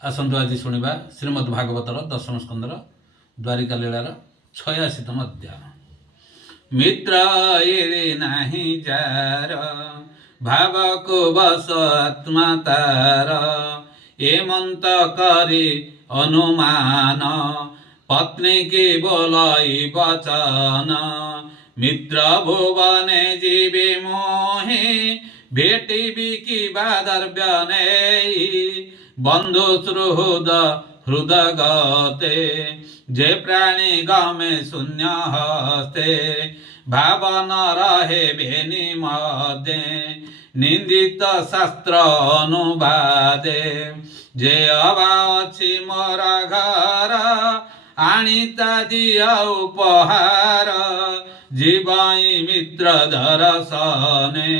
आसतु आज शुणा श्रीमद् भागवतर दशम स्कंदर द्वारिका लीलार 86तम अध्याय। मित्र ये नाही जार भाव को बस आत्मा तार एमंत करी अनुमान पत्नी की बोलाई वचन मित्र भुवने जीवे मोहे भेटी की बादर्व्य बंधु सुहृद हृदगते जे प्राणी गमे शून्य हस्ते भाव न रहे बेनी मदे निंदित शास्त्र अनुवादे जे अबाची मोर घर आणिता दिया उपहार जीवाई मित्र दर्शने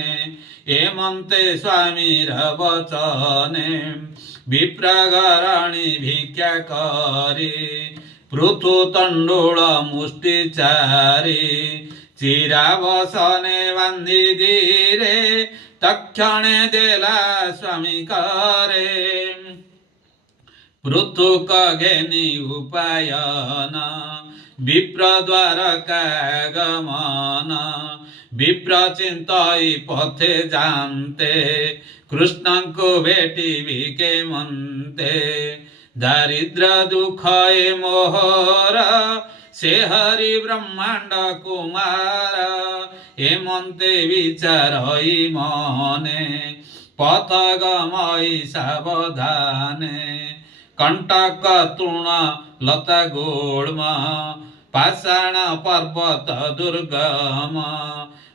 एमंते स्वामीर वचने विप्रगरणी भिक्षा करी पृथु तंडुल मुष्टिचारी चिरावसने बांधी धीरे तक्षणे देला स्वामी करे पृथुक घेनी उपायन विप्र द्वारका गमन विप्र चिंतई पथे जानते कृष्ण को बेटी भी के मनते दारिद्र दुख मोहर से हरि ब्रह्मांड कुमार हेमंते विचार मने पथ गमई सावधाने कंटक तृण लता गोळम पाषाण पर्वत दुर्गम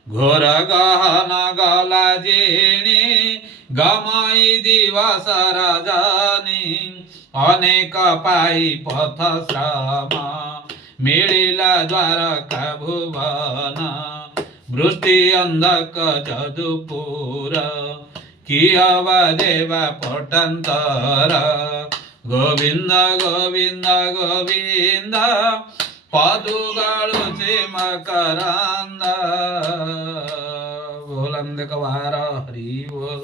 घोर गहन गला जिणी गमई दिवस रजनी अनेक पाई पथ श्रम मिलिला द्वारका भुवन वृष्टि अंधक जदुपुर किहवा देवा पटांतर गोविंद गोविंद गोविंद पदुगाळुचे मकरंद बोलंद कवार हरि बोल।